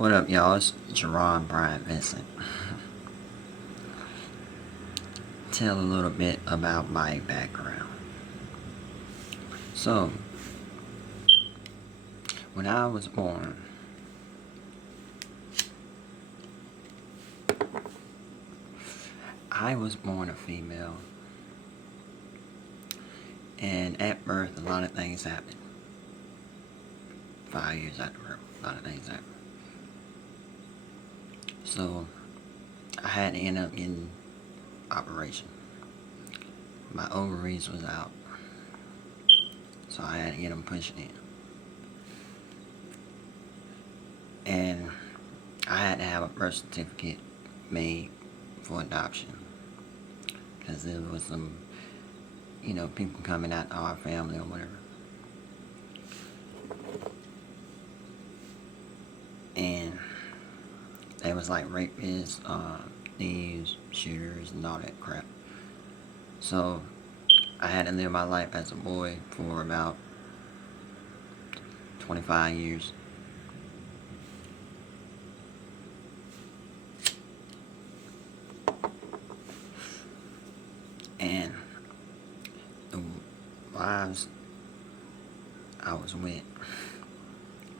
What up, y'all? It's Jerron Bryant Vincent. Tell a little bit about my background. So, when I was born, I was born a female, and at birth, a lot of things happened. 5 years after birth, a lot of things happened. So, I had to end up getting operation. My ovaries was out, so I had to get them pushed in. And I had to have a birth certificate made for adoption, because there was some, people coming out to our family or whatever. And they was like rapists, thieves, shooters, and all that crap. So I had to live my life as a boy for about 25 years. And the wives I was with,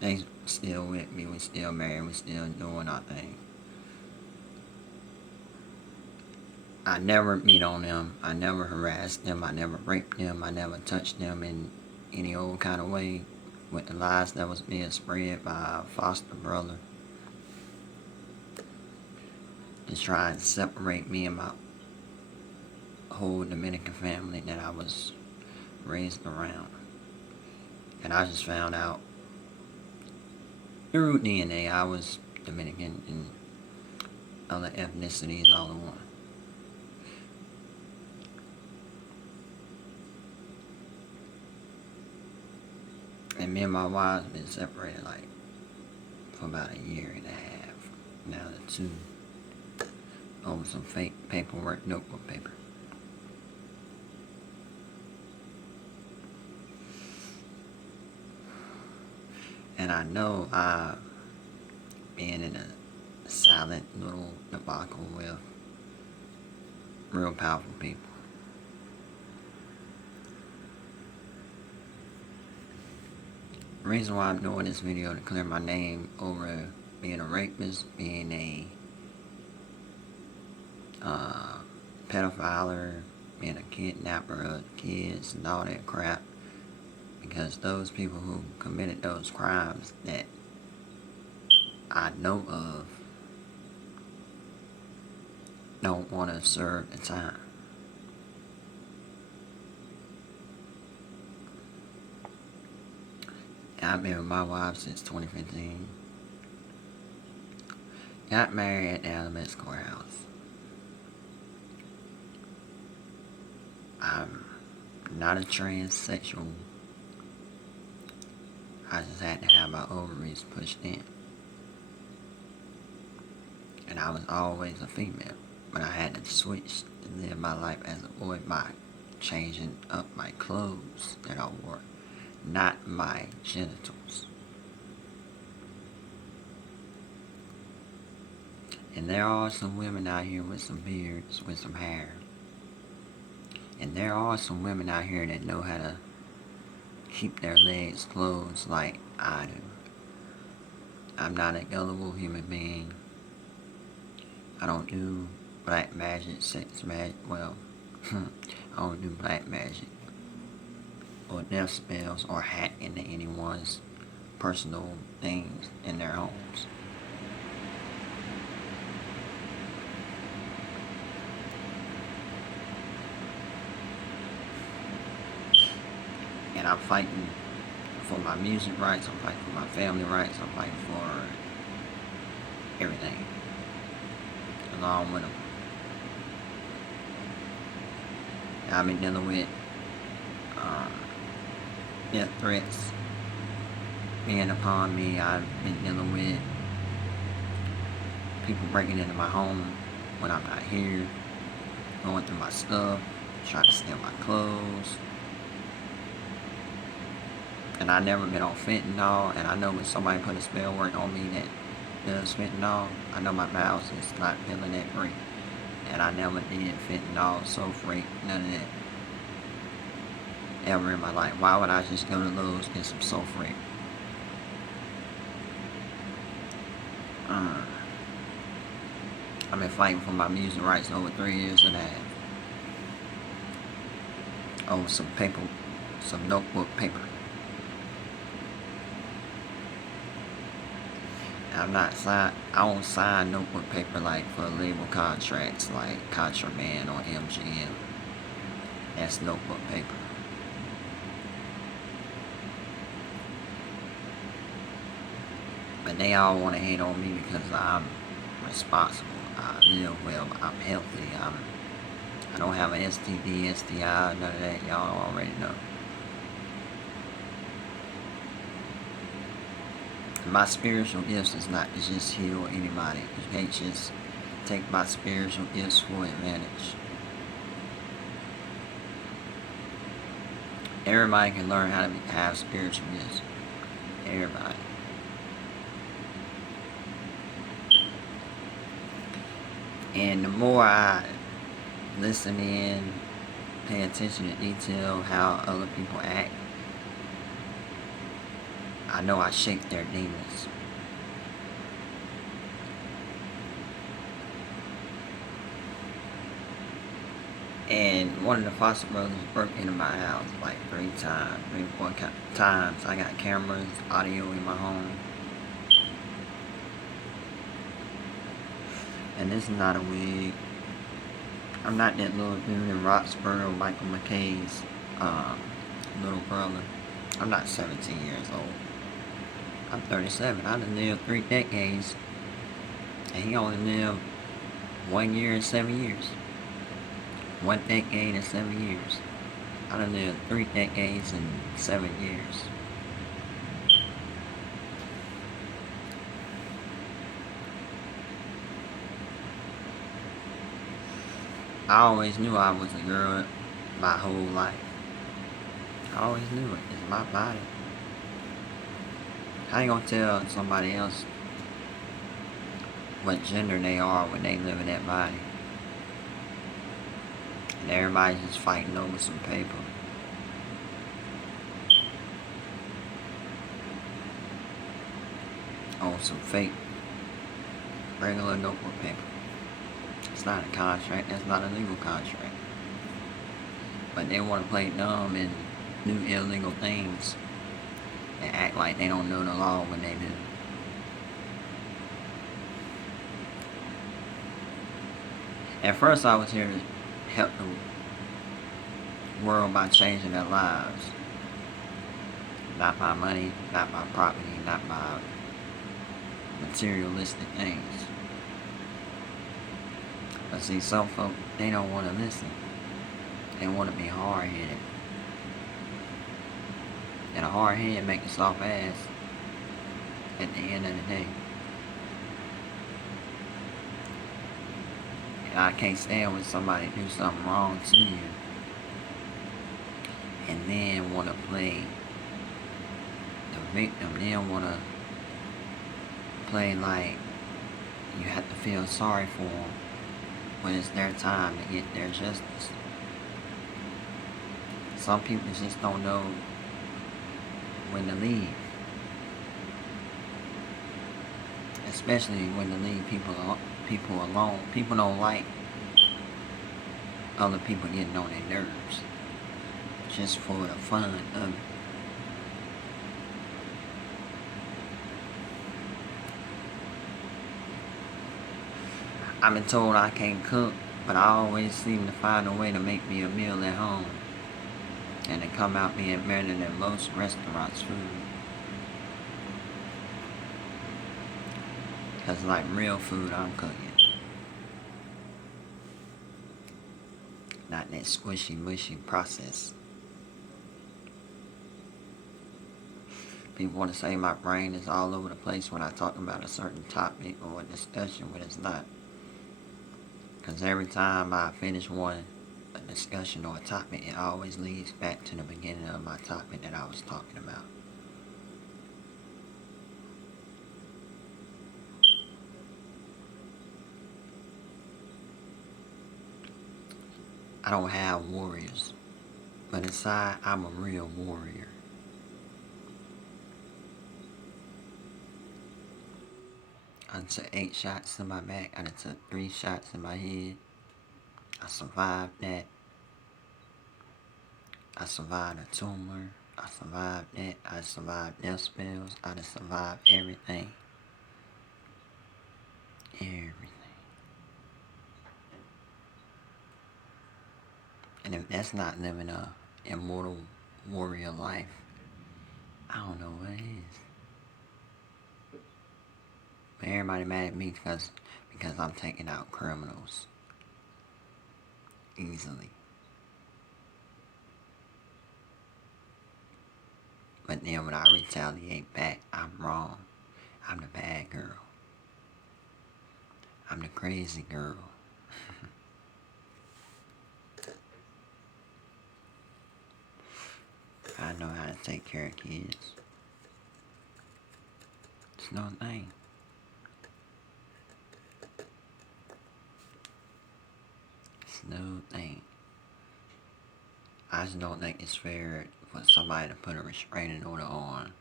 they still with me. We still married. We still doing our thing. I never beat on them. I never harassed them. I never raped them. I never touched them in any old kind of way with the lies that was being spread by a foster brother to try and separate me and my whole Dominican family that I was raised around. And I just found out through DNA I was Dominican and other ethnicities all in one. And me and my wife's been separated like for about a year and a half. Now the two over some fake paperwork, notebook paper. And I know I've been in a silent little debacle with real powerful people. The reason why I'm doing this video to clear my name over being a rapist, being a pedophile, being a kidnapper of kids and all that crap, because those people who committed those crimes that I know of don't want to serve the time. I've been with my wife since 2015. Got married at the Alamance Courthouse. I'm not a transsexual. I just had to have my ovaries pushed in. And I was always a female. But I had to switch to live my life as a boy by changing up my clothes that I wore, not my genitals. And there are some women out here with some beards, with some hair. And there are some women out here that know how to keep their legs closed like I do. I'm not a gullible human being. I don't do black magic, sex magic. Well, I don't do black magic or death spells or hack into anyone's personal things in their homes. And I'm fighting for my music rights, I'm fighting for my family rights, I'm fighting for everything along with them. I've been dealing with death threats being upon me. I've been dealing with people breaking into my home when I'm not here, going through my stuff, trying to steal my clothes. And I never been on fentanyl, and I know when somebody put a spell word on me that does fentanyl. I know my bowels is not feeling that great. And I never did fentanyl, sulfate, none of that. Ever in my life. Why would I just go to Lowe's and get some sulfate? I've been fighting for my music rights over 3 years and a half. Over some paper, some notebook paper. I don't sign notebook paper like for label contracts like Contraband or MGM. That's notebook paper. But they all want to hate on me because I'm responsible. I live well. I'm healthy. I don't have an STD, STI, none of that. Y'all already know. My spiritual gifts is not to just heal anybody. You can't just take my spiritual gifts for advantage. Everybody can learn how to have spiritual gifts. Everybody. And the more I listen in, pay attention to detail, how other people act, I know I shake their demons. And one of the Foster brothers broke into my house like 3 times, 4 times. I got cameras, audio in my home. And this is not a wig. I'm not that little dude in Roxborough, Michael McKay's little brother. I'm not 17 years old. I'm 37. I done lived 3 decades. And he only lived 1 year and 7 years. 1 decade and 7 years. I done lived 3 decades and 7 years. I always knew I was a girl my whole life. I always knew it. It's my body. I ain't gonna tell somebody else what gender they are when they live in that body. And everybody's just fighting over some paper. On some fake, regular notebook paper. It's not a contract. That's not a legal contract. But they want to play dumb and do illegal things and act like they don't know the law when they do. At first I was here to help the world by changing their lives. Not by money, not by property, not by materialistic things. But see, some folk, they don't want to listen. They want to be hard-headed. And a hard head makes a soft ass at the end of the day. And I can't stand when somebody do something wrong to you and then want to play the victim. Then want to play like you have to feel sorry for them when it's their time to get their justice. Some people just don't know when to leave. Especially when to leave people alone. People don't like other people getting on their nerves. Just for the fun of it. I've been told I can't cook, but I always seem to find a way to make me a meal at home. And it come out being better than most restaurants' food. Cause like real food I'm cooking. Not that squishy mushy process. People want to say my brain is all over the place when I talk about a certain topic or a discussion, but it's not. Because every time I finish a discussion or a topic, it always leads back to the beginning of my topic that I was talking about. I don't have warriors, but inside I'm a real warrior. I took 8 shots in my back. I took 3 shots in my head. I survived that. I survived a tumor. I survived that. I survived death spells. I just survived everything. Everything. And if that's not living a immortal warrior life, I don't know what it is. But everybody mad at me because I'm taking out criminals easily. But then when I retaliate back, I'm wrong. I'm the bad girl. I'm the crazy girl. I know how to take care of kids. It's no thing. It's no thing. I just don't think it's fair for somebody to put a restraining order on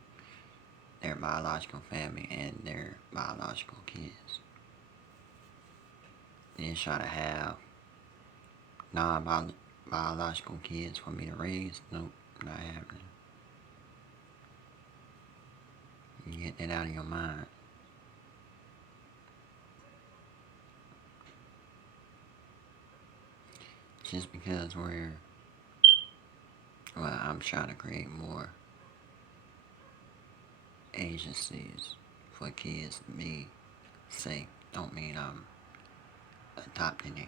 their biological family and their biological kids. Then try to have non-biological kids for me to raise. Nope, not happening. You get that out of your mind. Just because I'm trying to create more agencies for kids to be safe, don't mean I'm adopting any.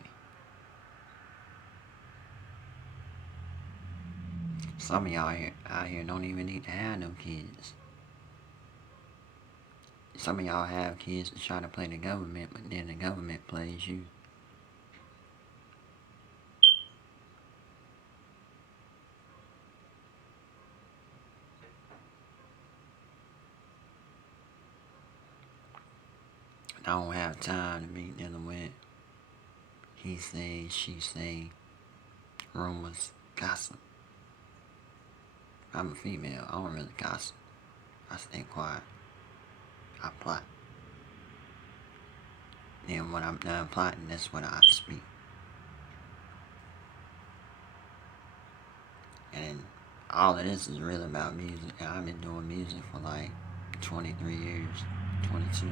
Some of y'all out here don't even need to have no kids. Some of y'all have kids to try to play the government, but then the government plays you. I don't have time to be dealing with he say, she say, rumors, gossip. I'm a female. I don't really gossip. I stay quiet. I plot. Then when I'm done plotting, that's when I speak. And all of this is really about music. And I've been doing music for like 23 years, 22.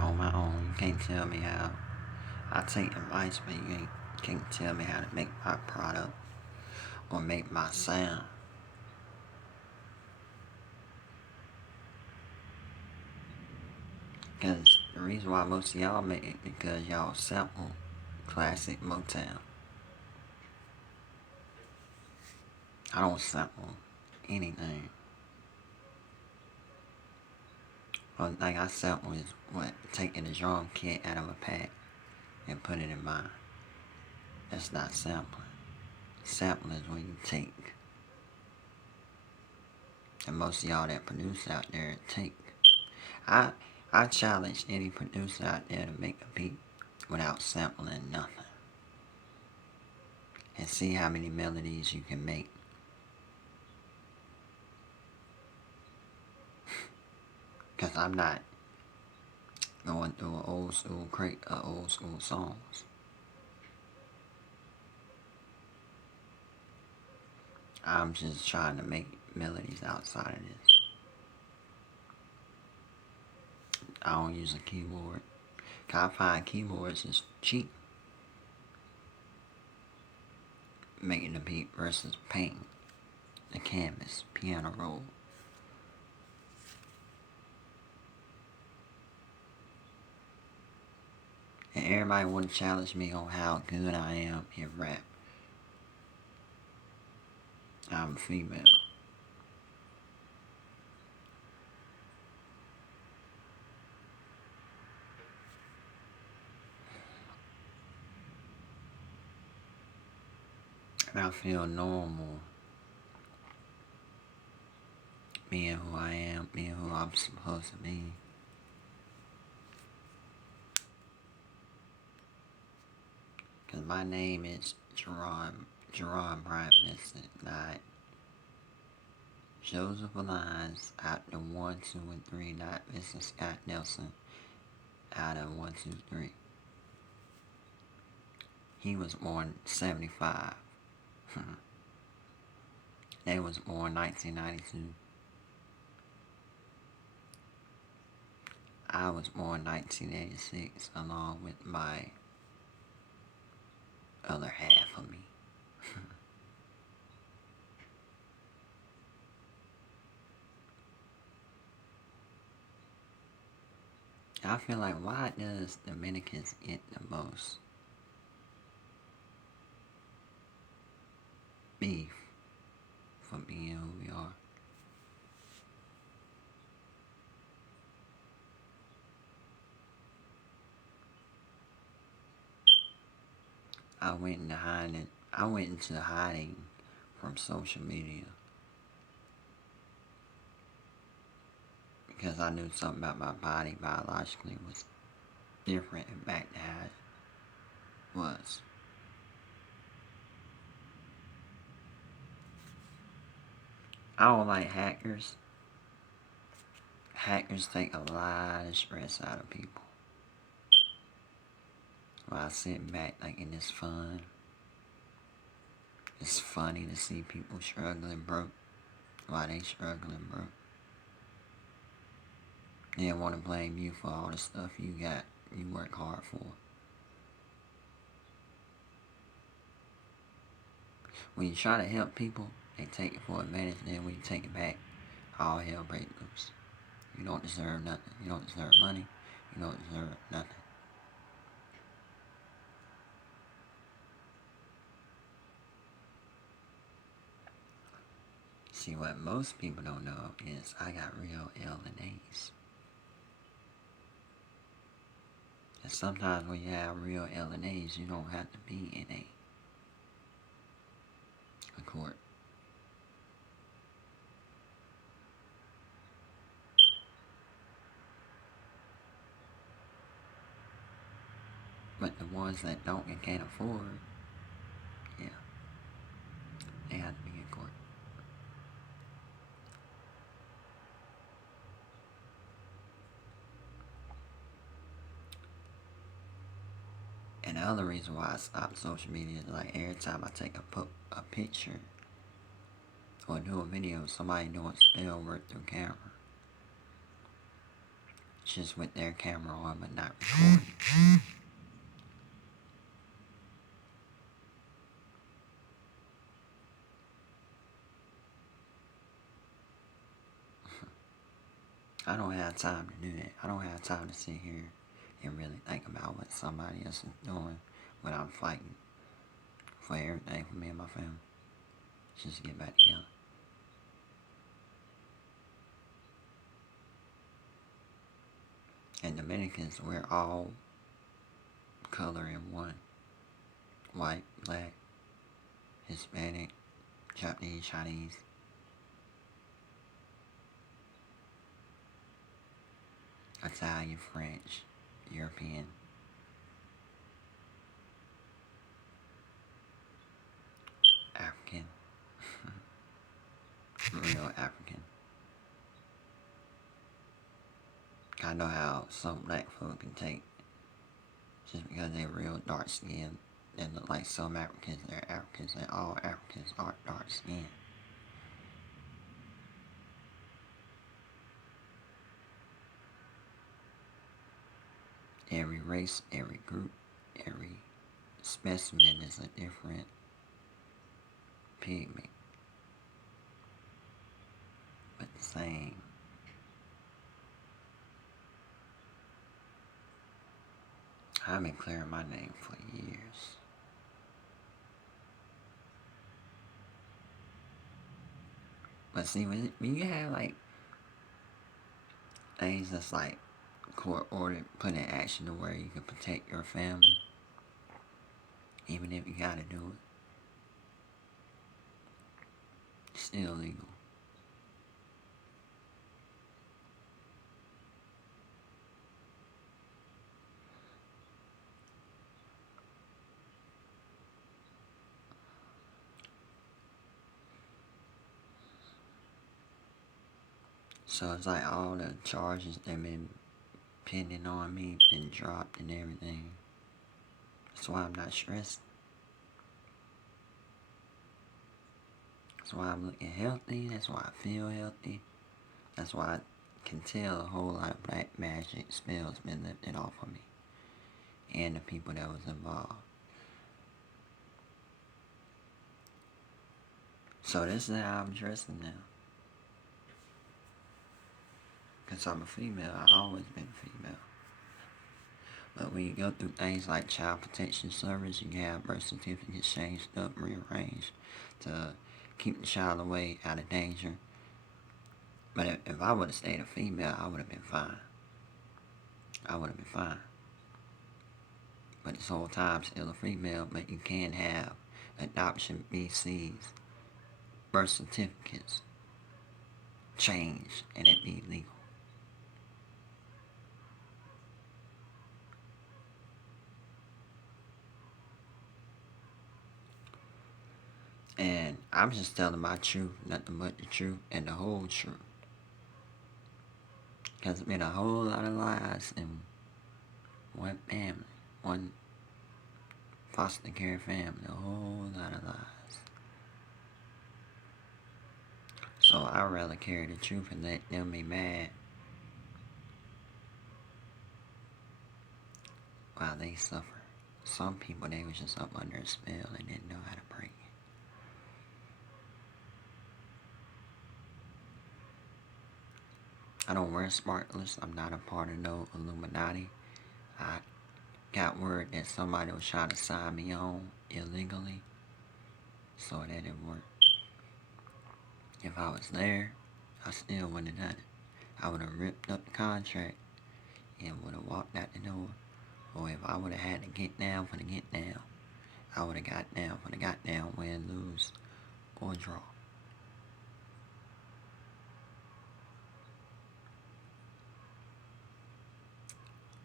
On my own. You can't tell me how. I take advice, but you can't tell me how to make my product or make my sound. Because the reason why most of y'all make it because y'all sample classic Motown. I don't sample anything. Only thing I sample is taking a drum kit out of a pack and put it in mine. That's not sampling. Sampling is when you take. And most of y'all that produce out there take. I challenge any producer out there to make a beat without sampling nothing. And see how many melodies you can make. Because I'm not going through an old school crate of old school songs. I'm just trying to make melodies outside of this. I don't use a keyboard. I find keyboards is cheap. Making the beat versus paint the canvas, piano roll. And everybody want to challenge me on how good I am in rap. I'm a female. And I feel normal being who I am, being who I'm supposed to be. Cause my name is Jerron Bryant Vincent, not Joseph Alliance out of 1, 2, and 3, not Vincent Scott Nelson out of 1, 2, 3. He was born 75. They was born 1992. I was born 1986 along with my other half of me. I feel like, why does Dominicans get the most beef for being who we are? I went into hiding from social media because I knew something about my body biologically was different and back to how it was. I don't like hackers. Hackers take a lot of stress out of people. While I sit back thinking it's fun. It's funny to see people struggling broke while they struggling broke. They want to blame you for all the stuff you work hard for. When you try to help people, they take it for advantage, then when you take it back, all hell breaks loose. You don't deserve nothing. You don't deserve money. You don't deserve nothing. See, what most people don't know is I got real LNAs. And sometimes when you have real LNAs, you don't have to be in a court. But the ones that don't and can't afford, yeah, they have to be in court. And the other reason why I stopped social media is like every time I take a picture or do a video of somebody doing spell work through camera, just with their camera on but not recording. I don't have time to do that. I don't have time to sit here and really think about what somebody else is doing when I'm fighting for everything for me and my family. Just to get back together. And Dominicans, we're all color in one. White, black, Hispanic, Japanese, Chinese. Italian, French, European. African. Real African. I know how some black folk can take just because they're real dark skinned. They look like some Africans, they're Africans, and all Africans are dark skinned. Every race, every group, every specimen is a different pigment, but the same. I've been clearing my name for years. But see, when you have like things that's like court ordered, put in action to where you can protect your family, even if you gotta do it, it's still legal. So it's like all the charges that been pending on me been dropped and everything. That's why I'm not stressed. That's why I'm looking healthy. That's why I feel healthy. That's why I can tell a whole lot of black magic spells been lifted off of me and the people that was involved. So this is how I'm dressing now. Because I'm a female. I've always been a female. But when you go through things like child protection service, you can have birth certificates changed up, rearranged to keep the child away out of danger. But if I would have stayed a female, I would have been fine. I would have been fine. But this whole time still a female, but you can have adoption BCs, birth certificates changed, and it be legal. And I'm just telling my truth, nothing but the truth and the whole truth. Because there's been a whole lot of lies in one family, one foster care family, a whole lot of lies. So I'd rather carry the truth and let them be mad while they suffer. Some people, they was just up under a spell and didn't know how to break it. I don't wear sparklers. I'm not a part of no Illuminati. I got word that somebody was trying to sign me on illegally, so that didn't work. If I was there, I still wouldn't have done it. I would have ripped up the contract and would have walked out the door. Or if I would have had to get down for the get down, I would have got down for the got down, win, lose, or draw.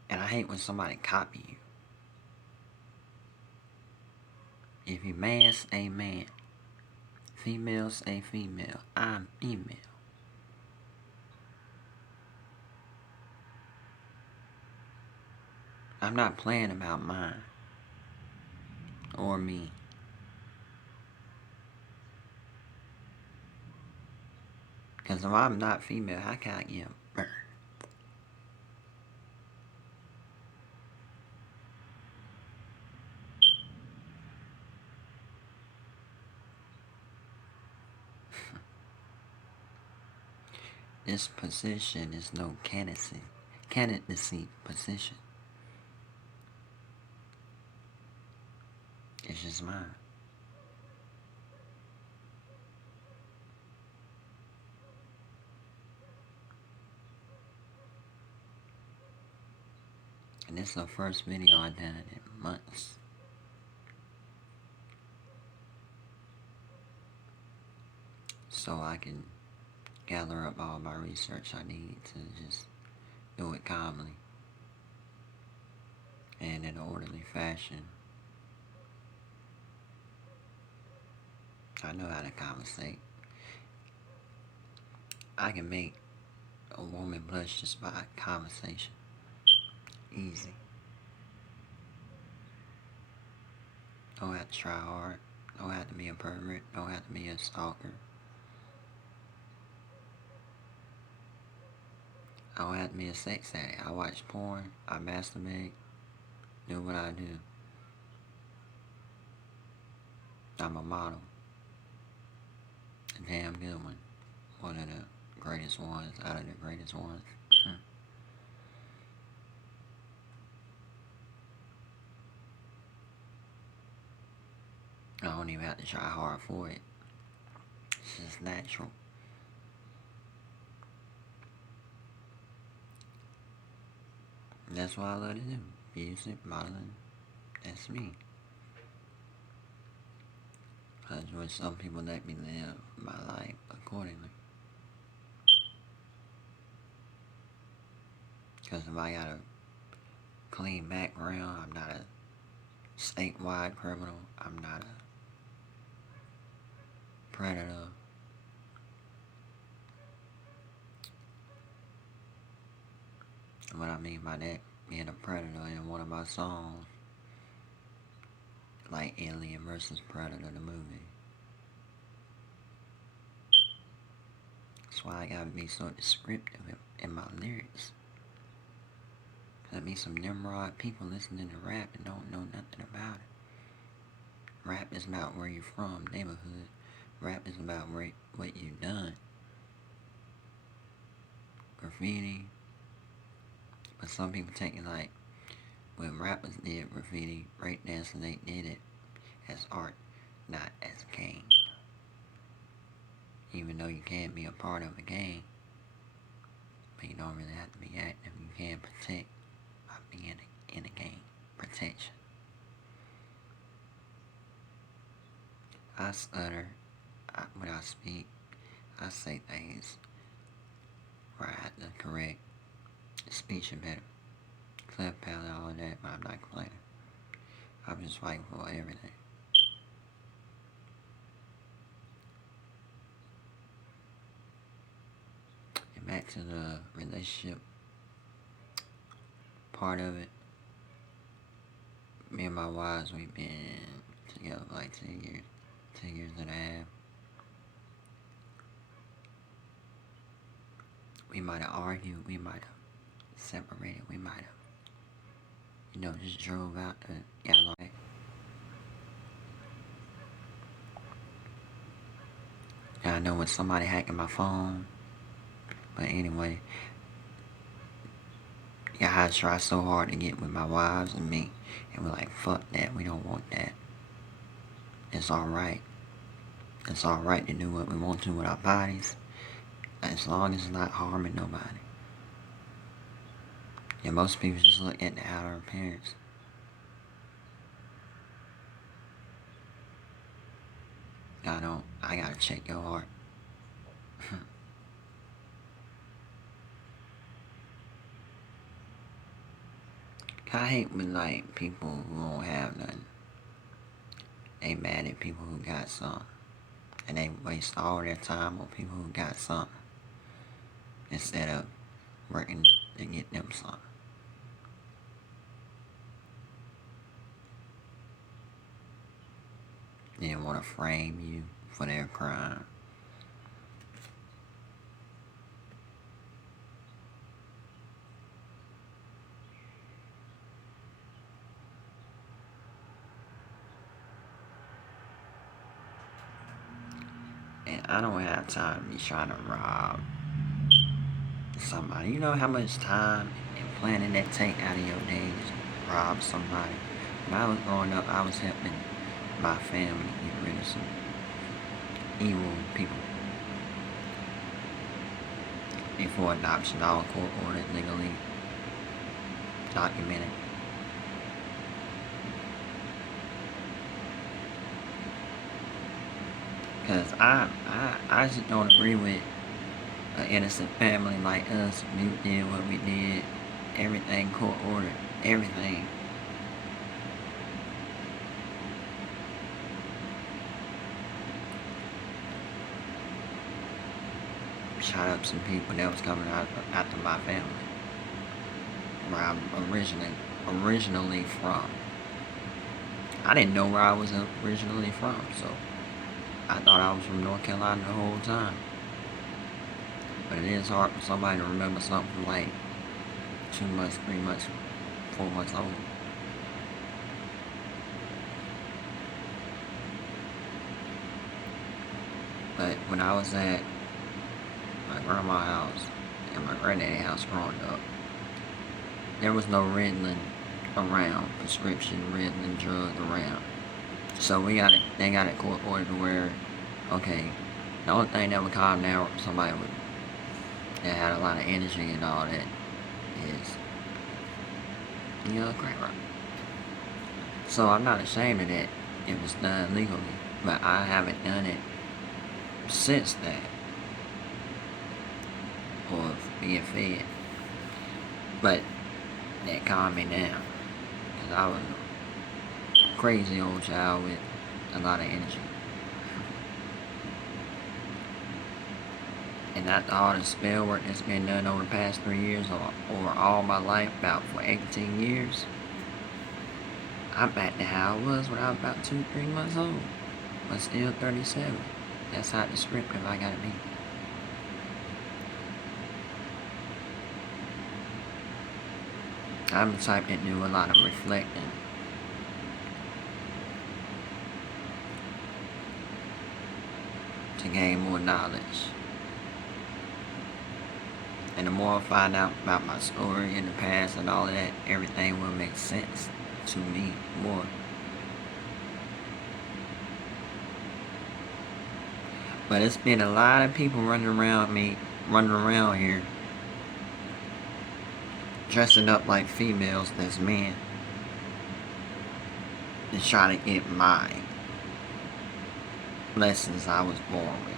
And I hate when somebody copy you. If you man, stay man. Female, stay female. I'm female. I'm not playing about mine or me. Because if I'm not female, how can I get burned? This position is no candidacy position. It's just mine. And this is the first video I've done in months. So I can gather up all my research I need to just do it calmly and in an orderly fashion. I know how to conversate. I can make a woman blush just by conversation. Easy. Don't have to try hard. Don't have to be a pervert. Don't have to be a stalker. I don't have to be a sex addict. I watch porn. I masturbate. Do what I do. I'm a model. A damn good one. One of the greatest ones out of the greatest ones. I don't even have to try hard for it. It's just natural. And that's what I love to do. Music, modeling. That's me. Because when some people let me live my life accordingly. Because if I got a clean background, I'm not a statewide criminal. I'm not a predator. What I mean by that, being a predator in one of my songs, like Alien vs. Predator, the movie. That's why I gotta be so descriptive in my lyrics. Cause I mean some Nimrod people listening to rap and don't know nothing about it. Rap is about where you're from, neighborhood. Rap is about what you've done. Graffiti. But some people take it like when rappers did graffiti, breakdancing, they did it as art, not as a game. Even though you can't be a part of a game, but you don't really have to be active. You can protect by being in a game. Protection. I stutter when I speak. I say things where I have to correct speech impediment, cleft palate, all of that, but I'm not complaining. I'm just fighting for everything. And back to the relationship part of it. Me and my wives, we've been together for like 10 years. 10 years and a half. We might have argued, we might have separated, we might have, just drove out to yellow. And I know when somebody hacking my phone, but anyway, I try so hard to get with my wives and me, and we're like, fuck that, we don't want that. It's alright. It's alright to do what we want to with our bodies, as long as it's not harming nobody. And most people just look at the outer appearance. I gotta check your heart. I hate when like people who don't have nothing. They mad at people who got something. And they waste all their time on people who got something. Instead of working to get them something. They want to frame you for their crime. And I don't have time to be trying to rob somebody. You know how much time and planning that take out of your days to rob somebody? When I was growing up, I was helping my family get rid of some evil people. Before adoption, all court ordered, legally documented. Because I just don't agree with an innocent family like us. We did what we did. Everything court ordered. Everything. Shot up some people that was coming after my family. Where I'm originally from. I didn't know where I was originally from, so I thought I was from North Carolina the whole time. But it is hard for somebody to remember something from like 2 months, 3 months, 4 months old. But when I was at my grandma's house and my granddaddy's house growing up, there was no Ritalin around, prescription Ritalin drug around. So they got it court ordered to where, okay, the only thing that would calm down somebody that had a lot of energy and all that is, crack rock. So I'm not ashamed of that. It was done legally, but I haven't done it since that, or being fed. But that calmed me down, because I was a crazy old child with a lot of energy. And after all the spell work that's been done over the past 3 years, or all my life, about for 18 years, I'm back to how I was when I was about 2, 3 months old. But still 37. That's how descriptive I gotta be. I'm the type that do a lot of reflecting. To gain more knowledge. And the more I find out about my story in the past and all of that, everything will make sense to me more. But it's been a lot of people running around here, dressing up like females that's men, and trying to get my lessons I was born with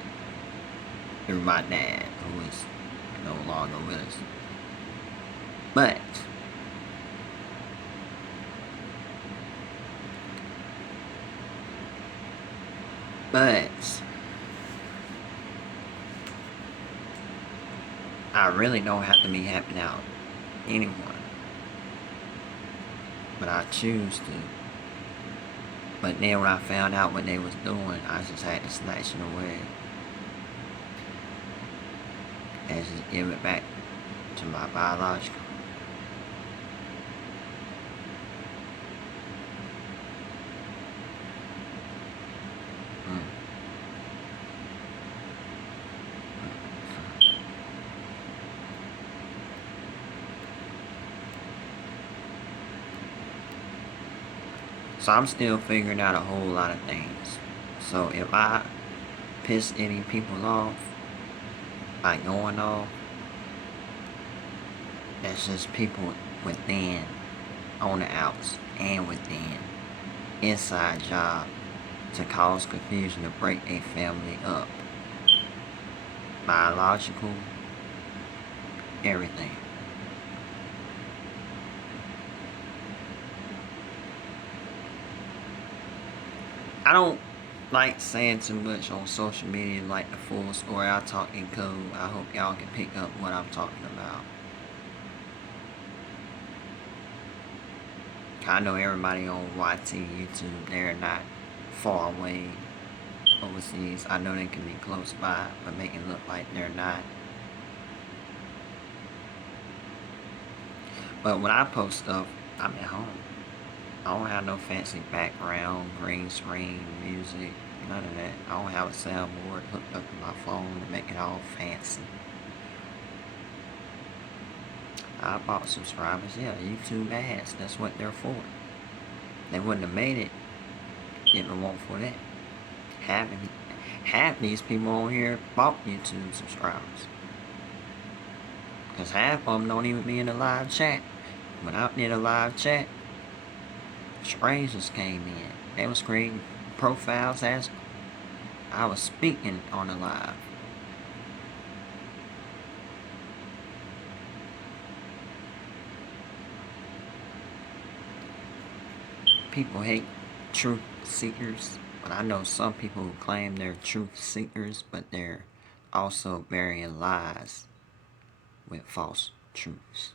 through my dad, who is no longer with us. But I really don't have to be helping out anyone. But I choose to. But then when I found out what they was doing, I just had to snatch it away. And just give it back to my biological. So I'm still figuring out a whole lot of things. So if I piss any people off by going off, that's just people within, on the outs, and within. Inside job to cause confusion, to break a family up. Biological, everything. I don't like saying too much on social media, like the full story. I talk in code. I hope y'all can pick up what I'm talking about. I know everybody on YT, YouTube, they're not far away overseas. I know they can be close by, but make it look like they're not. But when I post stuff, I'm at home. I don't have no fancy background, green screen, music, none of that. I don't have a soundboard hooked up to my phone to make it all fancy. I bought subscribers, yeah, YouTube ads, that's what they're for. They wouldn't have made it if it weren't for that. Half these people on here bought YouTube subscribers. Because half of them don't even be in the live chat. When I did a live chat, strangers came in. They was creating profiles as I was speaking on the live. People hate truth seekers, but I know some people who claim they're truth seekers, but they're also burying lies with false truths.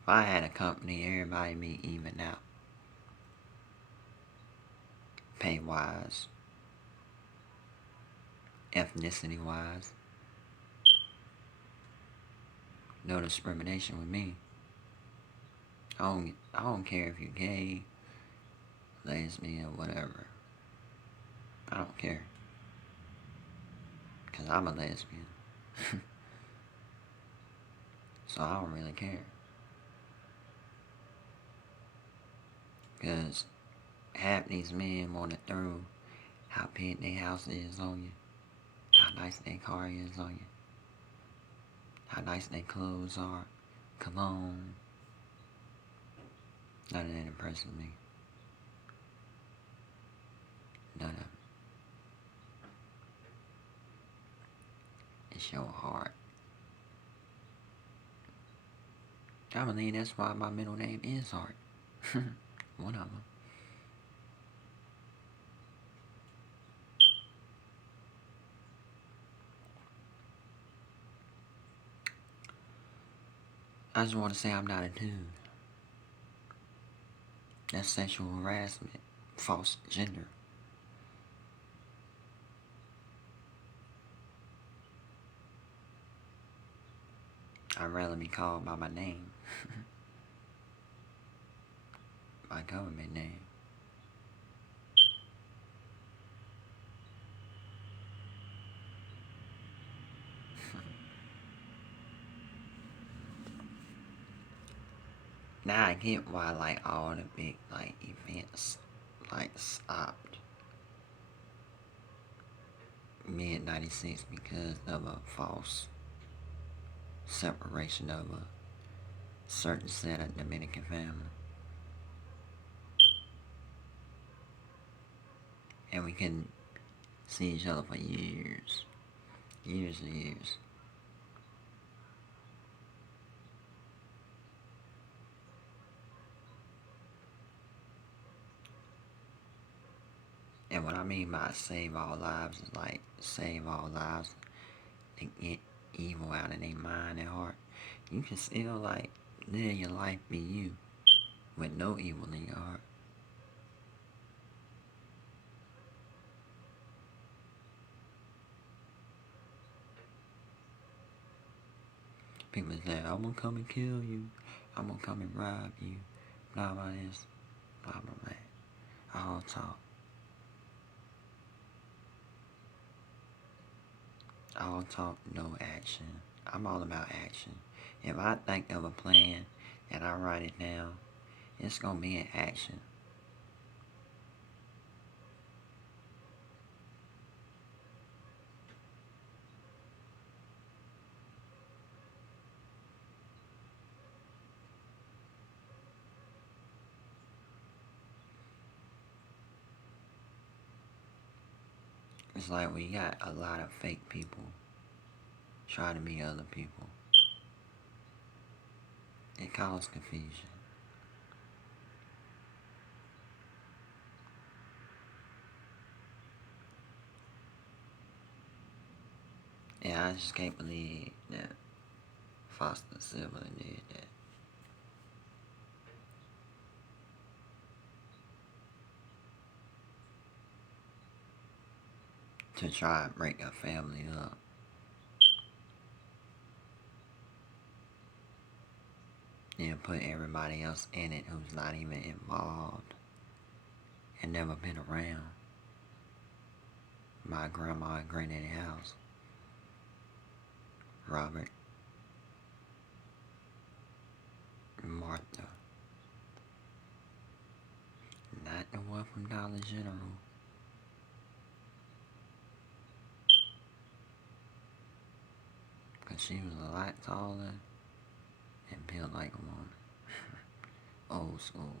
If I had a company, everybody be even out. Pay wise, ethnicity wise. No discrimination with me. I don't care if you're gay, lesbian, whatever. I don't care. Because I'm a lesbian. So I don't really care. Because half these men want to throw how big their house is on you, how nice their car is on you, how nice their clothes are, cologne. None of that impresses me. None of it. It's your heart. I believe that's why my middle name is Hart. One of them. I just want to say I'm not a dude. That's sexual harassment, false gender. I'd rather be called by my name, my government name. Now I get why like all the big like events like stopped mid '96 because of a false separation of a certain set of Dominican family. And we couldn't see each other for years. Years and years. And what I mean by save all lives is like save all lives and get evil out of their mind and heart. You can still like live your life be you with no evil in your heart. People say, I'm gonna come and kill you. I'm gonna come and rob you. Blah blah this. Blah blah blah. All talk. All talk, no action. I'm all about action. If I think of a plan and I write it down, it's gonna be an action. It's like we got a lot of fake people trying to be other people. It causes confusion. Yeah, I just can't believe that Foster Silva did that. To try and break a family up. And put everybody else in it who's not even involved and never been around. My grandma and granddaddy house. Robert, Martha. Not the one from Dollar General. Because she was a lot taller and built like a woman. Old school.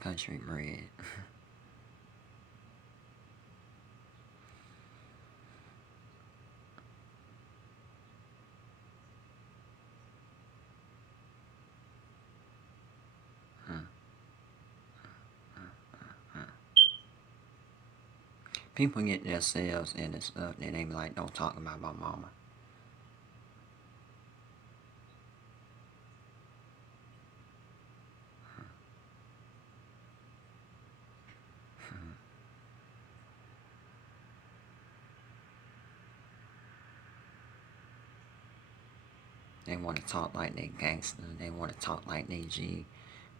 Country bred. People get themselves in this stuff and they be like, don't talk about my mama. They want to talk like they gangster. They want to talk like they G.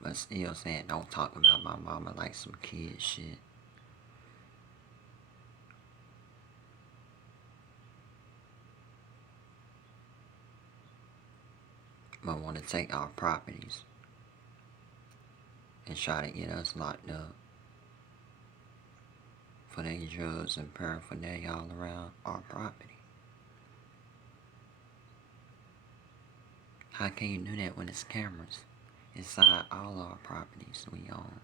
But still saying, don't talk about my mama like some kid shit. But want to take our properties and try to get us locked up for their drugs and paraphernalia all around our property. How can you do that when it's cameras inside all our properties we own?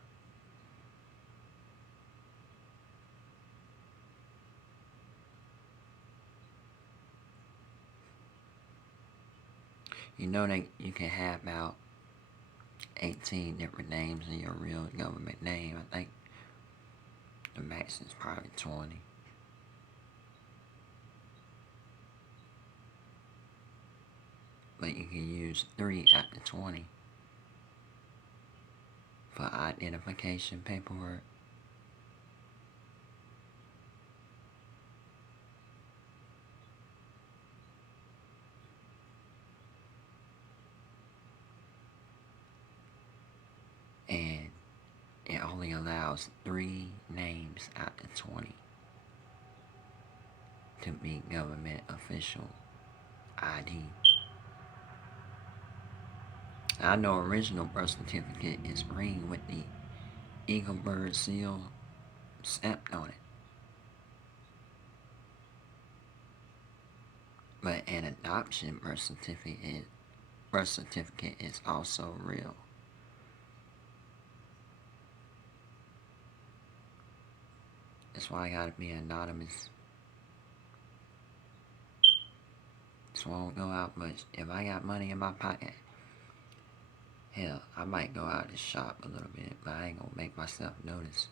You know that you can have about 18 different names in your real government name. I think the max is probably 20. but you can use 3 after 20 for identification paperwork. And it only allows 3 names after 20 to be government official ID. I know original birth certificate is green with the Eagle Bird seal stamped on it. But an adoption birth certificate is also real. That's why I gotta be anonymous. So I won't go out much. If I got money in my pocket, hell, I might go out and shop a little bit, but I ain't gonna make myself notice.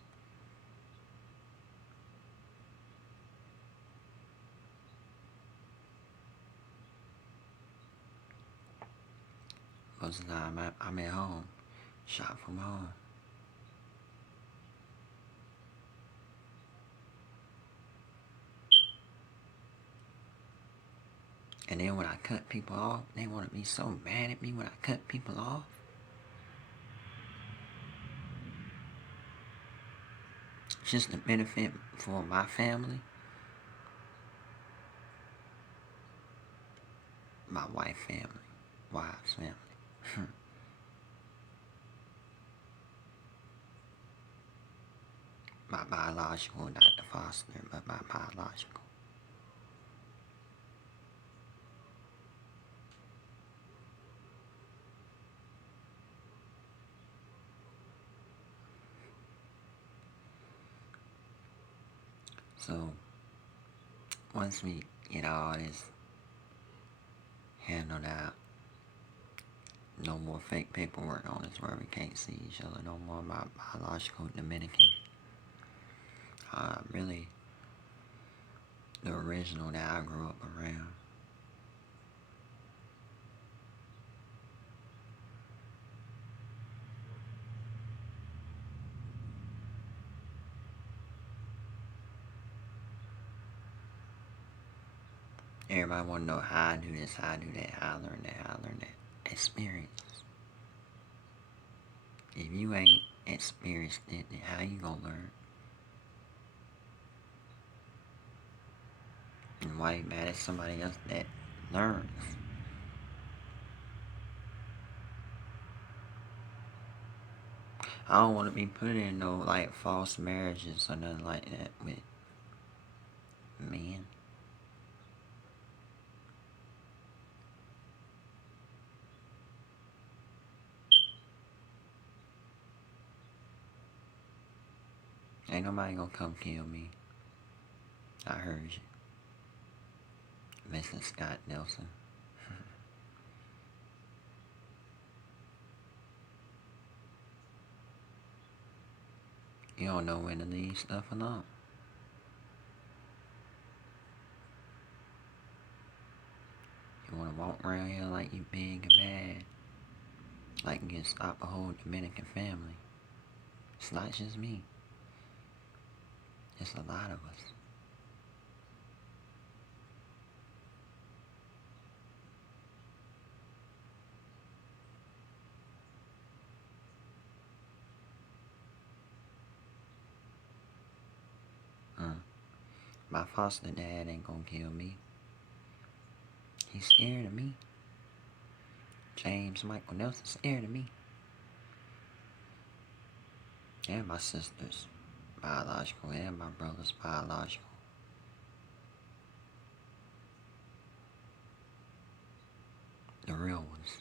Most of the time, I'm at home, shop from home. And then when I cut people off, they want to be so mad at me when I cut people off. Just to benefit for my family. My wife's family. My biological, not the foster, but my biological. So, once we get all this handled out, no more fake paperwork on us where we can't see each other, no more my biological Dominican. Really, the original that I grew up around. Everybody want to know how I do this, how I do that, how I learn that, how I learn that. Experience. If you ain't experienced it, then how you gonna learn? And why you mad at somebody else that learns? I don't want to be put in no like false marriages or nothing like that with men. Ain't nobody gonna come kill me. I heard you. Mr. Scott Nelson. You don't know when to leave stuff alone. You wanna walk around here like you big and bad. Like you can stop a whole Dominican family. It's not just me. It's a lot of us. My foster dad ain't gonna kill me. He's scared of me. James Michael Nelson's scared of me. And my sister's biological and my brother's biological. The real ones.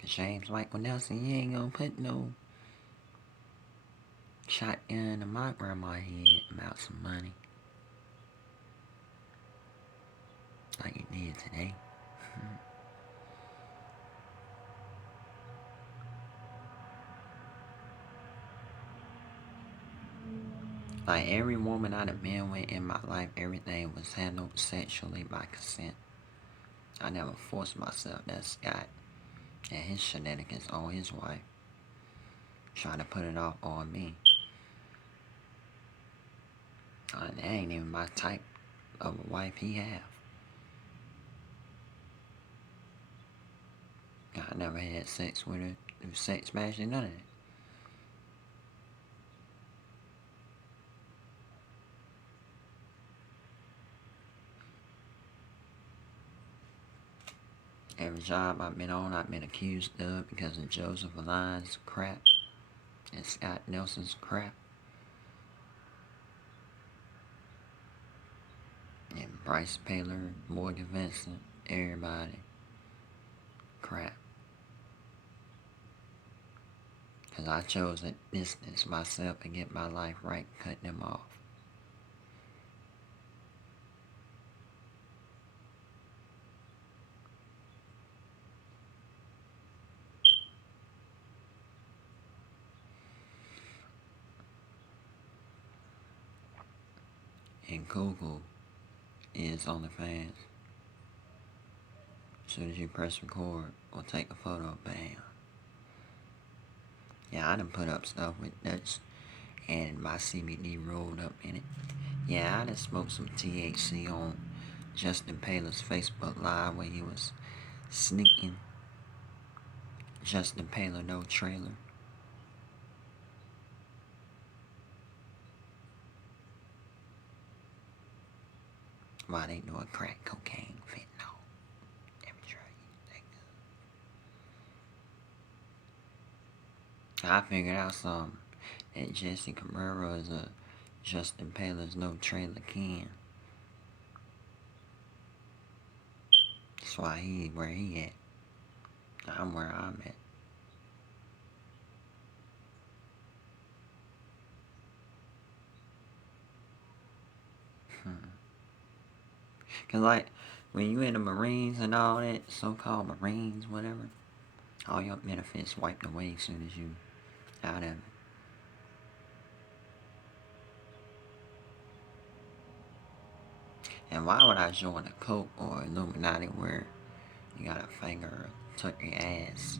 Cause James Michael Nelson, you ain't gonna put no shotgun in my grandma's head about some money. Like you did today. Like every woman I done been with in my life, everything was handled sexually by consent. I never forced myself. That's Scott and his shenanigans on his wife, trying to put it off on me. That ain't even my type of a wife he have. I never had sex with her, sex smashing, none of that. Every job I've been on, I've been accused of because of Joseph Allian's crap and Scott Nelson's crap. And Bryce Paler, Morgan Vincent, everybody. Crap. Because I chose to distance myself and get my life right, cutting them off. And Google is OnlyFans. As soon as you press record or take a photo, bam. Yeah, I done put up stuff with nuts and my CBD rolled up in it. Yeah, I done smoked some THC on Justin Paler's Facebook Live where he was sneaking Justin Paler no trailer. While they doing crack cocaine, fentanyl, every drug you think of. I figured out something. That Jesse Camaro is a Justin Paler's no trailer kin. That's why he where he at. I'm where I'm at. Cause like when you in the Marines and all that, so-called Marines, whatever, all your benefits wiped away as soon as you out of it. And why would I join a cult or Illuminati where you got a finger tuck your ass?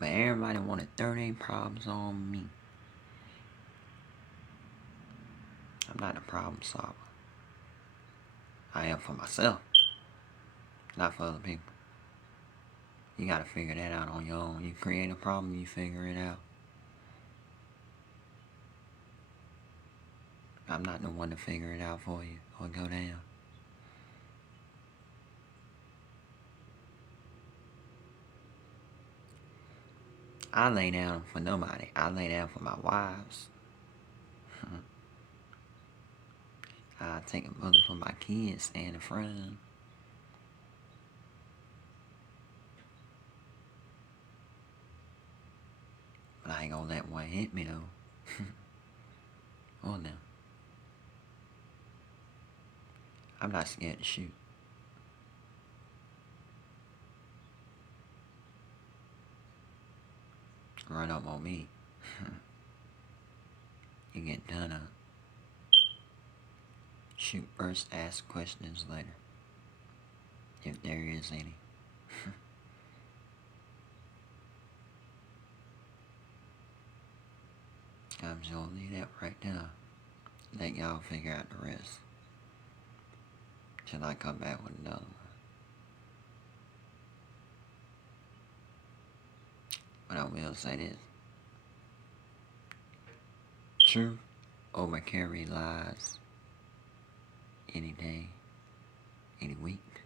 But everybody wanted 30 problems on me. I'm not a problem solver. I am for myself, not for other people. You gotta figure that out on your own. You create a problem, you figure it out. I'm not the one to figure it out for you or go down. I lay down for nobody. I lay down for my wives. I take a bullet for my kids, stand in front of them. But I ain't gonna let one hit me though. Or them. I'm not scared to shoot. Run up on me. You get done up. Shoot first, ask questions later. If there is any. I'm just gonna leave that right now. Let y'all figure out the rest. Till I come back with another one. But I will say this. Truth over carry lies any day, any week,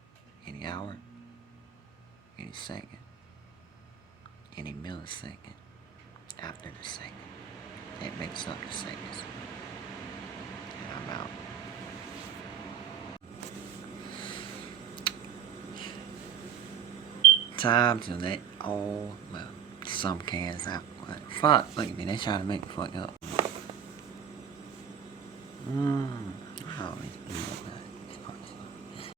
any hour, any second, any millisecond after the second. That makes up the seconds. And I'm out. Time to let all, well, some cans out. What? Fuck, look at me, they trying to make me fuck up. I always do